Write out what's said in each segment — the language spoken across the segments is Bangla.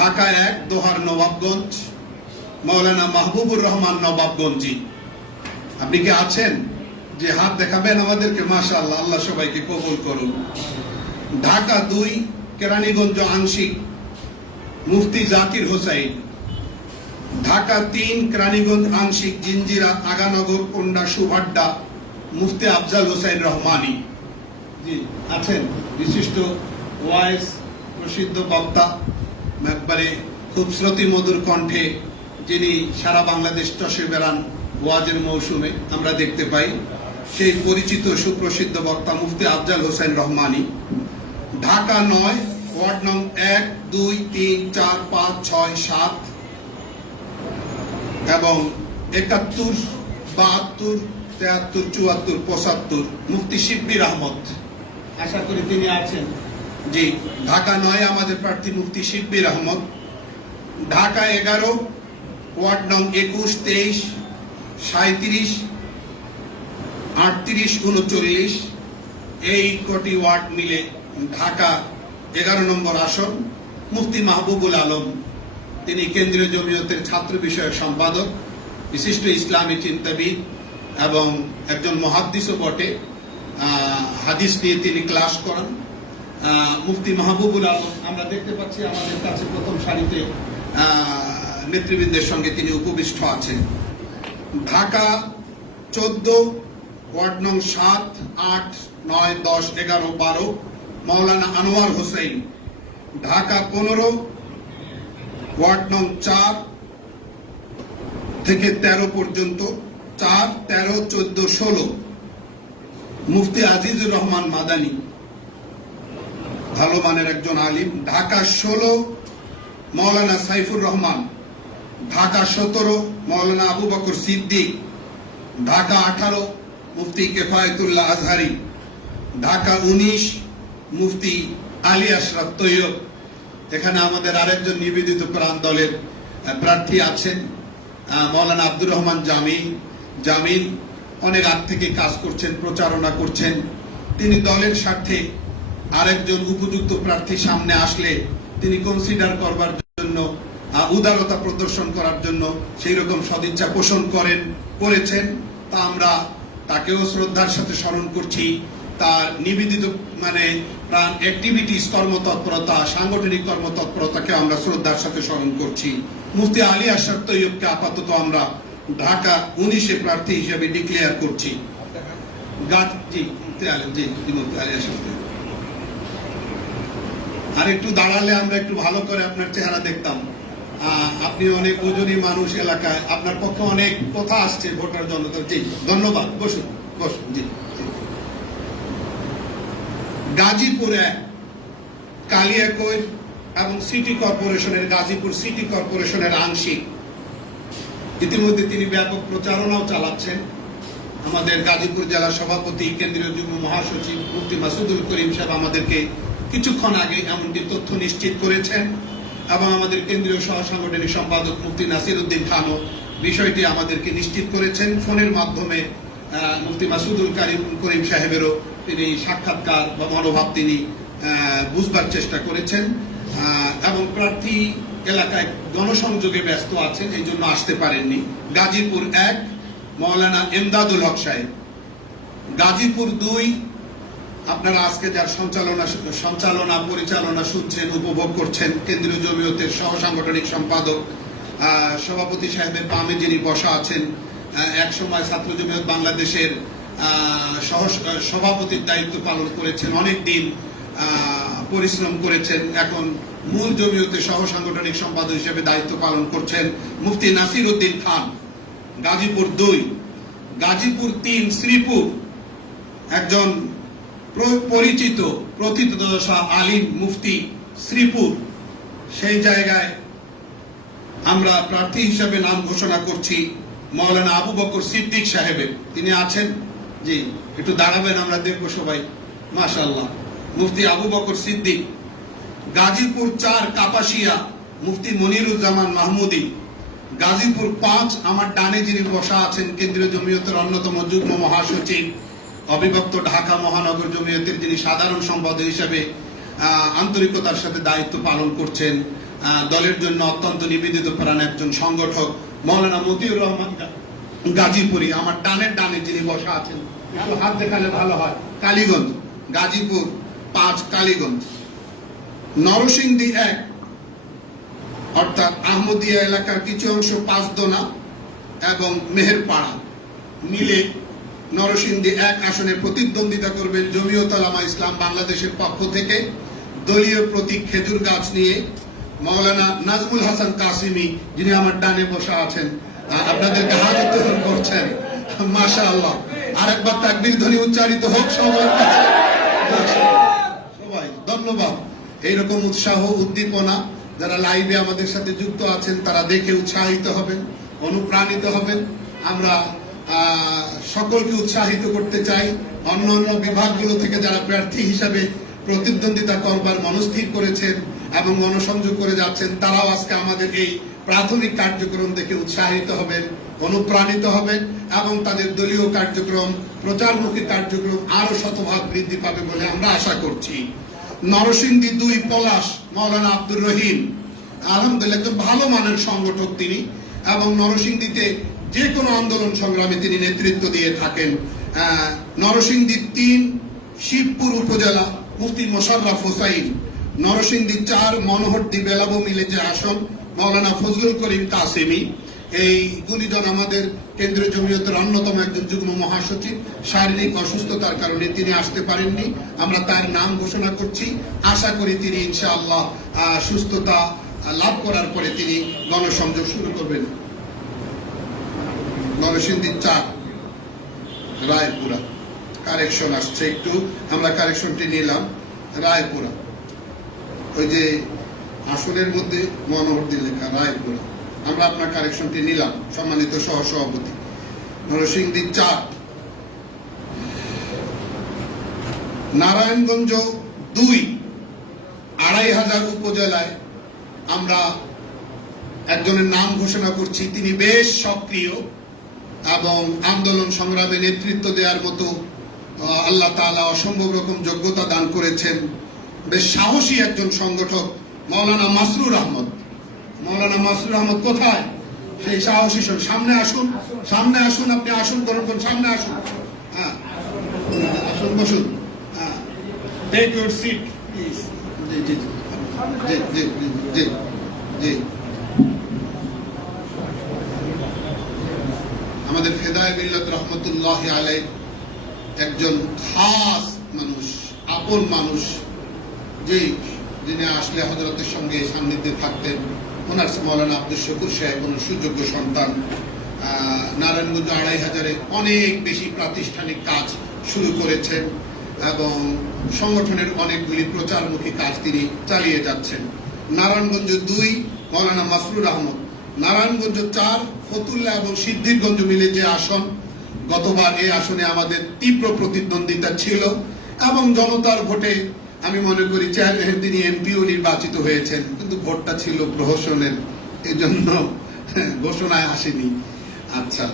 ঢাকা এক, দোহার নবাবগঞ্জ মৌলানা মাহবুবুর রহমান নবাবগঞ্জি আপনি কি আছেন? যে হাত দেখাবেন আমাদেরকে মাশা আল্লাহ আল্লাহ সবাইকে কবুল করুন। ঢাকা দুই, কেরানীগঞ্জ আংশিক, মুফতি জাকির হোসাইন। ঢাকা তিন, কেরানীগঞ্জ আংশিক জিঞ্জিরা আগানগর, কোন্ডা, সুভাড্ডা, মুফতি আফজাল হোসাইন রহমানি জি, আছেন বিশিষ্ট ওয়াইস প্রসিদ্ধ বক্তা। একবারে খুব শ্রুতি মধুর কণ্ঠে যিনি সারা বাংলাদেশ চষে বেড়ান ওয়াজের মৌসুমে আমরা দেখতে পাই, সেই পরিচিত সুপ্রসিদ্ধ বক্তা মুফতি আফজাল হোসেন রহমানি। ঢাকা নয়, ওয়ার্ড নং এক, দুই, তিন, চার, পাঁচ, ছয়, সাত এবং একাত্তর, বাহাত্তর, তেহাত্তর, চুয়াত্তর, পঁচাত্তর, মুফতি শিব্বির আহমদ। আশা করি তিনি আছেন। জি, ঢাকা নয়, আমাদের প্রার্থী মুফতি শিব্বির আহমদ। ঢাকা এগারো, ওয়ার্ড নং একুশ, তেইশ সাঁত্রিশ আটত্রিশ, উনচল্লিশ। এই কটি ওয়ার্ড মিলে ঢাকা এগারো নম্বর আসন। মুফতি মাহবুবুল আলম, তিনি কেন্দ্রীয় জমিয়তের ছাত্র বিষয়ক সম্পাদক, বিশিষ্ট ইসলামী চিন্তাবিদ এবং একজন মহাদ্দিসও বটে। হাদিস নিয়ে তিনি ক্লাস করান। মুফতি মাহবুবুল আলম, আমরা দেখতে পাচ্ছি আমাদের কাছে প্রথম সারিতে নেতৃবৃন্দের সঙ্গে তিনি উপবিষ্ট আছেন। ঢাকা চোদ্দ, ওয়ার্ড নং সাত, আট, নয়, দশ, এগারো, বারো, মাওলানা আনোয়ার হোসেন। ঢাকা পনেরো, ওয়ার্ড নং চার থেকে তেরো পর্যন্ত, চার, তেরো, চোদ্দ, ষোলো। মুফতি আজিজুর রহমান মাদানী। ভালো মানের একজন আলিম। ঢাকা ষোলো, মৌলানা সাইফুর রহমান। ঢাকা সতেরো, মৌলানা আবু বকর সিদ্দিক। ঢাকা আঠারো, মুফতি কেফায়তুল্লাহ আজহারি। ঢাকা উনিশ, মুফতি আলী আশরাফ তৈয়ব। এখানে আমাদের আরেকজন নিবেদিত প্রাণ দলের প্রার্থী আছেন মৌলানা আব্দুর রহমান জামিল জামিন অনেক আগ থেকে কাজ করছেন, প্রচারণা করছেন। তিনি দলের স্বার্থে আরেকজন উপযুক্ত প্রার্থী সামনে আসলে তিনি কনসিডার করবার জন্য উদারতা প্রদর্শন করার জন্য সেই রকম সদিচ্ছা পোষণ করেন করেছেন। তা আমরা তাকেও শ্রদ্ধার সাথে স্মরণ করছি। তার নিবেদিত মানে প্রাণ অ্যাক্টিভিটিস কর্মতৎপরতা সাংগঠনিক কর্মতৎপরতাকে আমরা শ্রদ্ধার সাথে স্মরণ করছি। মুফতি আলী আশরাফ তৈয়বকে আপাতত আমরা ঢাকা উনিশে প্রার্থী হিসেবে ডিক্লেয়ার করছি। গাছ জি মুফতি আলী জি মুফতি আলী আশরাফ। আর একটু দাঁড়ালে আমরা একটু ভালো করে আপনার চেহারা দেখতাম। আপনি অনেক ওজনী মানুষ এলাকায়, আপনার পক্ষে অনেক কথা আসছে ভোটার জনতা জি, ধন্যবাদ। বসুন বসুন, জি। গাজীপুর এক কালিয়াকৈর এবং সিটি কর্পোরেশনের, গাজীপুর সিটি কর্পোরেশনের আংশিক। ইতিমধ্যে তিনি ব্যাপক প্রচারণাও চালাচ্ছেন। আমাদের গাজীপুর জেলা সভাপতি, কেন্দ্রীয় যুগ্ম মহাসচিব, মুফতি মাসুদুল করিম সাহেব আমাদেরকে কিছুক্ষণ আগে এমনটি তথ্য নিশ্চিত করেছেন এবং আমাদের কেন্দ্রীয় সহ সাংগঠনিক সম্পাদক মুফতি নাসির উদ্দিন খানও বিষয়টি আমাদেরকে নিশ্চিত করেছেন। ফোনের মাধ্যমে মুফতি মাসুদুল করিম করিম সাহেবেরও তিনি সাক্ষাৎকার বা মনোভাব তিনি বুঝবার চেষ্টা করেছেন। এবং প্রার্থী এলাকায় জনসংযোগে ব্যস্ত আছেন, এই জন্য আসতে পারেননি। গাজীপুর এক, মৌলানা এমদাদুল হক সাহেব। গাজীপুর দুই আপনারা আজকে যার সঞ্চালনা সঞ্চালনা পরিচালনা শুনছেন, উপভোগ করছেন, কেন্দ্রীয় জমিয়তের সহ সাংগঠনিক সম্পাদক সভাপতি সাহেবের বামে যিনি বসা আছেন এক সময় ছাত্র জমিয়ত বাংলাদেশের সহ সভাপতির দায়িত্ব পালন করেছেন, অনেক দিন পরিশ্রম করেছেন, এখন মূল জমিয়তের সহ সাংগঠনিক সম্পাদক হিসেবে দায়িত্ব পালন করছেন মুফতি নাসির উদ্দিন খান, গাজীপুর দুই, গাজীপুর তিন, শ্রীপুর, একজন পরিচিত প্রথিতদশা আলিম মুফতি শ্রীপুর। সেই জায়গায় আমরা প্রার্থী হিসাবে নাম ঘোষণা করছি মৌলানা আবু বকর সিদ্দিক সাহেবের। তিনি আছেন? জি, একটু দাঁড়াবেন, আমরা দেখব সবাই। মাশাল্লাহ মুফতি আবু বকর সিদ্দিক। গাজীপুর চার কাপাসিয়া মুফতি মনিরুজ্জামান মাহমুদি। গাজীপুর পাঁচ, আমার ডানে যিনি বসা আছেন, কেন্দ্রীয় জমিয়তের অন্যতম যুগ্ম মহাসচিব অবিভক্ত ঢাকা মহানগর জমিয়তের যিনি সাধারণ সম্পাদক হিসেবে আন্তরিকতার সাথে দায়িত্ব পালন করছেন দলের জন্য অত্যন্ত নিবেদিত প্রাণ একজন সংগঠক মৌলানা মতিউর রহমান গাজীপুরি, আমার ডানের ডানে যিনি বসা আছেন হাত দেখালে ভালো হয়, কালীগঞ্জ, গাজীপুর, পাঁচ কালীগঞ্জ। নরসিংদী এক, অর্থাৎ আহমদিয়া এলাকার কিছু অংশ পাঁচদোনা এবং মেহেরপাড়া, মিলে নরসিংদী এক আসনে প্রতিদ্বন্দ্বিতা করবেন জমিয়ত আলামা ইসলাম বাংলাদেশের পক্ষ থেকে। দলীয় প্রতীক খেজুর গাছ নিয়ে মাওলানা নাজমুল হাসান কাসিমি, যিনি আমার ডানে বসা আছেন আপনাদেরকে হাত উত্তোলন করছেন। মাশা আল্লাহ আরেকবার তাকবীর ধ্বনি উচ্চারিত হোক, সবার কাছে। সবাই, ধন্যবাদ। এইরকম উৎসাহ, উদ্দীপনা, যারা লাইভে আমাদের সাথে যুক্ত আছেন, তারা দেখে উৎসাহিত হবেন, অনুপ্রাণিত হবেন। আমরা সকলকে উৎসাহিত করতে চাই। অন্য অন্য বিভাগগুলো থেকে যারা প্রার্থী হিসাবে প্রতিদ্বন্দ্বিতা করবার মনস্থির করেছেন এবং মনোসংযোগ করে যাচ্ছেন, তারাও আজকে আমাদের এই প্রাথমিক কার্যক্রম দেখে উৎসাহিত হবেন, অনুপ্রাণিত হবেন এবং তাদের দলীয় কার্যক্রম, প্রচারমুখী কার্যক্রম আরও শতভাগ বৃদ্ধি পাবে বলে আমরা আশা করছি। নরসিংদী দুই পলাশ, মৌলানা আব্দুর রহিম। আলহামদুলিল্লাহ, একজন ভালো মানের সংগঠক তিনি এবং নরসিংদীতে যে কোনো আন্দোলন সংগ্রামে তিনি নেতৃত্ব দিয়ে থাকেন নরসিংদী তিন, শিবপুর উপজেলা, মুফতি মোশাররফ হোসাইন, নরসিংদী চার, মনোহরদী বেলাবো মিলে যে আসন, মৌলানা ফজলুল করিম কাসেমি এই গুলিজন আমাদের কেন্দ্রীয় জমিয়তের অন্যতম একজন যুগ্ম মহাসচিব, শারীরিক অসুস্থতার কারণে তিনি আসতে পারেননি, আমরা তার নাম ঘোষণা করছি, আশা করি তিনি ইনশাআল্লাহ সুস্থতা লাভ করার পরে তিনি গণসংযোগ শুরু করবেন। নরসিংদী চার রায়পুরা। কারেকশন আসছে একটু। আমরা কারেকশনটি নিলাম। রায়পুরা। ওই যে আসনের মধ্যে মনোহরদি লেখা, রায়পুরা। আমরা আপনার কারেকশনটি নিলাম, সম্মানিত সহ সভাপতি নরসিংদী চার নারায়ণগঞ্জ দুই, আড়াই হাজার উপজেলায় আমরা একজনের নাম ঘোষণা করছি। তিনি বেশ সক্রিয়। এবং আন্দোলন সংগ্রামে নেতৃত্ব দেওয়ার মতো আল্লাহ তাআলা অসম্ভব রকম যোগ্যতা দান করেছেন। বেশ সাহসী একজন সংগঠক মৌলানা মাসরুর আহমদ। মৌলানা মাসরুর আহমদ কোথায়? সেই সাহসী সামনে আসুন সামনে আসুন আপনি আসুন করুন করুন, সামনে আসুন। হ্যাঁ আসুন বসুন। হ্যাঁ। টেক ইউর সিট প্লিজ জি। জি জি জি জি জি। আমাদের ফেদায় মিল্লত রহমতুল্লাহ আলাই একজন খাস মানুষ, আপন মানুষ যে যিনি আসলে হজরতের সঙ্গে সান্নিধ্যে থাকতেন। ওনার মৌলানা আব্দুল শকুর সাহেব ওনার সুযোগ্য সন্তান। নারায়ণগঞ্জ আড়াই হাজারে অনেক বেশি প্রাতিষ্ঠানিক কাজ শুরু করেছেন এবং সংগঠনের অনেকগুলি প্রচারমুখী কাজ তিনি চালিয়ে যাচ্ছেন। নারায়ণগঞ্জ দুই, মৌলানা মাসরুর আহমদ। নারায়ণগঞ্জ চার, ফতুল্লা এবং সিদ্ধিরগঞ্জ মিলে যে আসন, গতবার এই আসনে আমাদের তীব্র প্রতিদ্বন্দ্বিতা ছিল এবং জনতার ভোটে আমি মনে করি চেয়ারম্যান তিনি এমপিও নির্বাচিত হয়েছেন, কিন্তু ভোটটা ছিল প্রহসনের এই জন্য ঘোষণায় আসেনি। আচ্ছা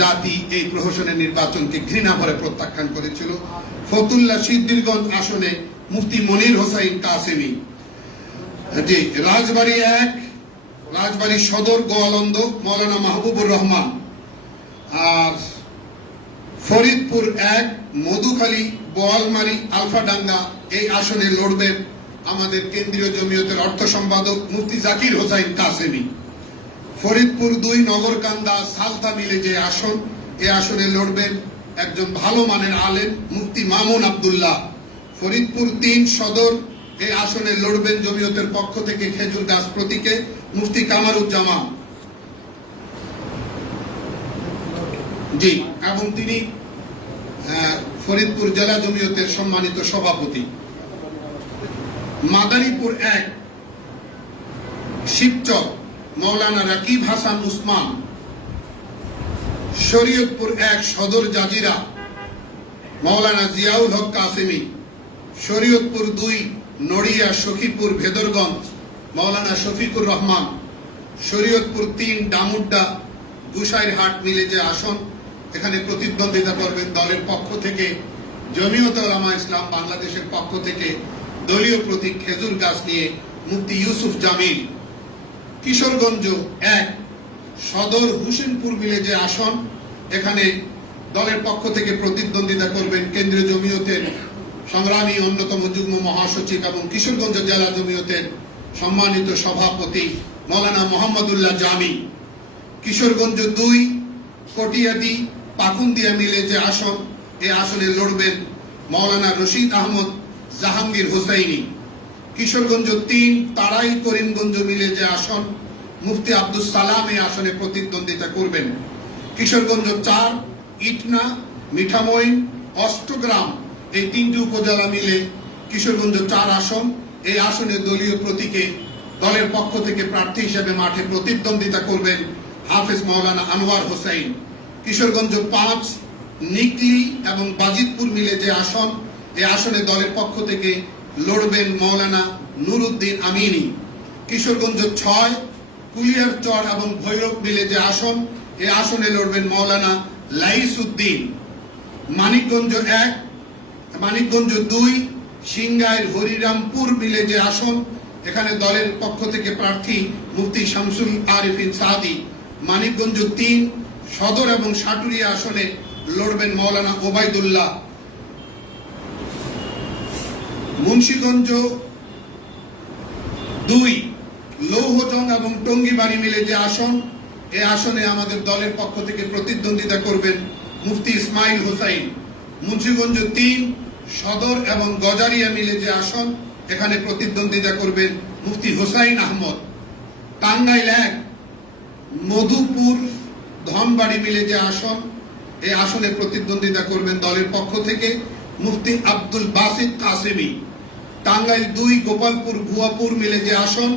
জাতি এই প্রহসনের নির্বাচনকে ঘৃণা ভরে প্রত্যাখ্যান করেছিল। ফতুল্লা সিদ্ধিরগঞ্জ আসনে মুফতি মনির হোসাইন কাসেমি। রাজবাড়ী এক রাজবাড়ী সদর গোয়ালন্দ, মৌলানা মাহবুবুর রহমান। আর ফরিদপুর এক, মধুখালী, বোয়ালমারি, আলফাডাঙ্গা, এই আসনে লড়বেন আমাদের কেন্দ্রীয় জমিয়তের অর্থ সম্পাদক মুফতি জাকির হোসাইন কাসেমি। ফরিদপুর দুই, নগরকান্দা সালতা মিলে যে আসন এই আসনে লড়বেন একজন ভালো মানের আলেম মুফতি মামুন আব্দুল্লাহ। ফরিদপুর তিন, সদর এই আসনে লড়বেন জমিয়তের পক্ষ থেকে খেজুর গাছ প্রতীকে মুফতি কামারুজ্জামান। জি, এবং তিনি ফরিদপুর জেলা জমিয়তের সম্মানিত সভাপতি। মাদারীপুর এক শিবচর মৌলানা রাকিব হাসান উসমান। শরীয়তপুর এক, সদর জাজিরা। মৌলানা জিয়াউল হক কাসেমি। শরীয়তপুর দুই, নড়িয়া, সখীপুর, ভেদরগঞ্জ। মৌলানা শফিকুর রহমান, শরীয়তপুর তিন ডামুড্ডা গুসাইরহাট মিলে যে আসন, এখানে প্রতিদ্বন্দ্বিতা করবেন দলের পক্ষ থেকে, জমিয়ত ওলামা ইসলাম বাংলাদেশের পক্ষ থেকে দলীয় প্রতীক খেজুর গাছ নিয়ে মুফতি ইউসুফ জামিল। কিশোরগঞ্জ এক, সদর হুসেনপুর মিলে যে আসন, এখানে দলের পক্ষ থেকে প্রতিদ্বন্দ্বিতা করবেন কেন্দ্রীয় জমিয়তের সংগ্রামী অন্যতম যুগ্ম মহাসচিব এবং কিশোরগঞ্জ জেলা জমিয়তের সম্মানিত সভাপতি মৌলানা মোহাম্মদুল্লাহ জামি, কিশোরগঞ্জ দুই, কটিয়াদি, পাকুন্দিয়া মিলে যে আসন, এ আসনে লড়বেন মৌলানা রশিদ আহমদ জাহাঙ্গীর হোসাইনি। কিশোরগঞ্জ তিন, তারাই করিমগঞ্জ মিলে যে আসন, মুফতি আব্দুল সালাম এই আসনে প্রতিদ্বন্দ্বিতা করবেন। কিশোরগঞ্জ চার, ইটনা, মিঠামইন, অষ্টগ্রাম, এই তিনটি উপজেলা মিলে কিশোরগঞ্জ চার আসন এই আসনে দলীয় প্রতীকে দলের পক্ষ থেকে প্রার্থী হিসেবে মাঠে প্রতিদ্বন্দ্বিতা করবেন হাফেজ মাওলানা আনোয়ার হোসাইন কিশোরগঞ্জ পাঁচ, নিকলি এবং বাজিতপুর মিলে যে আসন এই আসনে দলের পক্ষ থেকে লড়বেন মৌলানা নুরুদ্দিন আমিনী। কিশোরগঞ্জ ছয় কুলিয়ারচর এবং ভৈরব মিলে যে আসন এই আসনে লড়বেন মৌলানা লাইসুদ্দিন। মানিকগঞ্জ এক, মানিকগঞ্জ দুই সিংগাইর হরিরামপুর মিলে যে আসন, এখানে দলের পক্ষ থেকে প্রার্থী মুফতি শামসুল আরিফিন সাদি। মানিকগঞ্জ তিন, সদর এবং সাটুরিয়া আসনে লড়বেন মৌলানা ওবায়দুল্লাহ। মুন্সীগঞ্জ দুই লৌহজং এবং টঙ্গিবাড়ি মিলে যে আসন, এ আসনে আমাদের দলের পক্ষ থেকে প্রতিদ্বন্দ্বিতা করবেন মুফতি ইসমাইল হোসাইন। মুন্সীগঞ্জ তিন সদর এবং গজারিয়া মিলে যে আসন, এখানে প্রতিদ্বন্দ্বিতা করবেন মুফতি হোসাইন আহমদ। টাঙ্গাইল এক, মধুপুর ধনবাড়ি মিলে যে আসন, এই আসনে প্রতিদ্বন্দ্বিতা করবেন দলের পক্ষ থেকে মুফতি আব্দুল বাসিদ কাসেমি। টাঙ্গাইল দুই, গোপালপুর ভুয়াপুর মিলে যে আসন,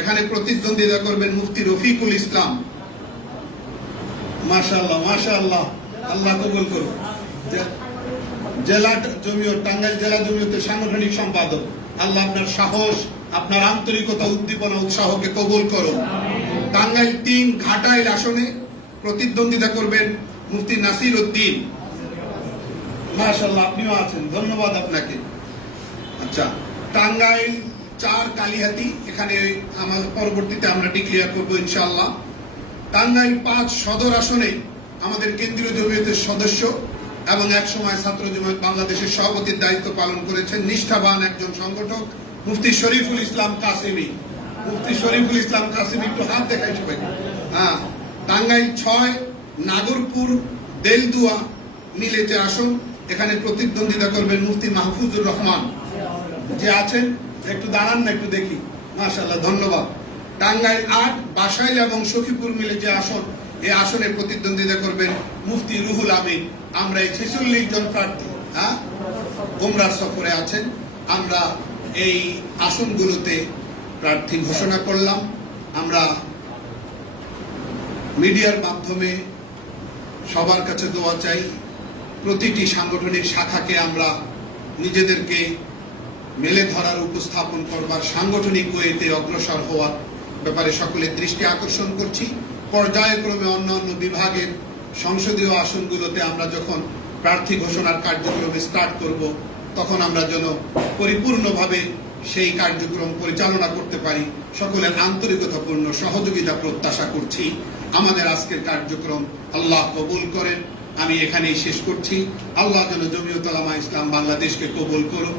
এখানে প্রতিদ্বন্দ্বিতা করবেন মুফতি রফিকুল ইসলাম। মাশাআল্লাহ মাশাআল্লাহ, আল্লাহ কবুল করুন জেলা জমিয়ত টাঙ্গাইল জেলা জমিয়তের সাংগঠনিক সম্পাদক। আল্লাহ আপনার সাহস, আপনার আন্তরিকতা, উদ্দীপনা, উৎসাহকে কবুল করুন। টাঙ্গাইল তিন ঘাটাইল আসনে প্রতিদ্বন্দ্বিতা করবেন মুফতি নাসির উদ্দিন। মাশাল্লাহ আপনিও আছেন। ধন্যবাদ আপনাকে। আচ্ছা টাঙ্গাইল চার কালিহাতি, এখানে আমার পরবর্তীতে আমরা ডিক্লেয়ার করব ইনশাআল্লাহ। টাঙ্গাইল পাঁচ সদর আসনে আমাদের কেন্দ্রীয় জমিয়তের সদস্য এবং এক সময় ছাত্র জমিয়ত বাংলাদেশের সভাপতির দায়িত্ব পালন করেছেন নিষ্ঠাবান একজন সংগঠক, মুফতি শরীফুল ইসলাম কাসিমি। মুফতি শরীফুল ইসলাম কাসিমি, একটু হাত দেখাই সবাই। হ্যাঁ টাঙ্গাইল ছয়, নাগরপুর, দেলদুয়া মিলে যে আসন, এখানে প্রতিদ্বন্দ্বিতা করবেন মুফতি মাহফুজুর রহমান। যে আছেন, একটু দাঁড়ান না, একটু দেখি। মাশাল্লাহ ধন্যবাদ। টাঙ্গাইল আট, বাসাইল এবং সখীপুর মিলে যে আসন এই আসনে প্রতিদ্বন্দ্বিতা করবেন মুফতি রুহুল আমিন। আমরা এই ছেচল্লিশ জন প্রার্থী হ্যাঁ? উমরার সফরে আছেন। আমরা এই আসনগুলোতে প্রার্থী ঘোষণা করলাম। আমরা মিডিয়ার মাধ্যমে সবার কাছে দোয়া চাই। প্রতিটি সাংগঠনিক শাখাকে আমরা নিজেদেরকে মেলে ধরার, উপস্থাপন করবার, সাংগঠনিক ওয়েতে অগ্রসর হওয়ার ব্যাপারে সকলের দৃষ্টি আকর্ষণ করছি। পর্যায়ক্রমে অন্যান্য বিভাগের সংসদীয় আসনগুলোতে আমরা যখন প্রার্থী ঘোষণার কার্যক্রম স্টার্ট করব, তখন আমরা যেন পরিপূর্ণভাবে সেই কার্যক্রম পরিচালনা করতে পারি সকলের আন্তরিকতাপূর্ণ সহযোগিতা প্রত্যাশা করছি। আমাদের আজকের কার্যক্রম আল্লাহ কবুল করেন। আমি এখানেই শেষ করছি। আল্লাহ যেন জমিয়ত আলামা ইসলাম বাংলাদেশকে কবুল করুন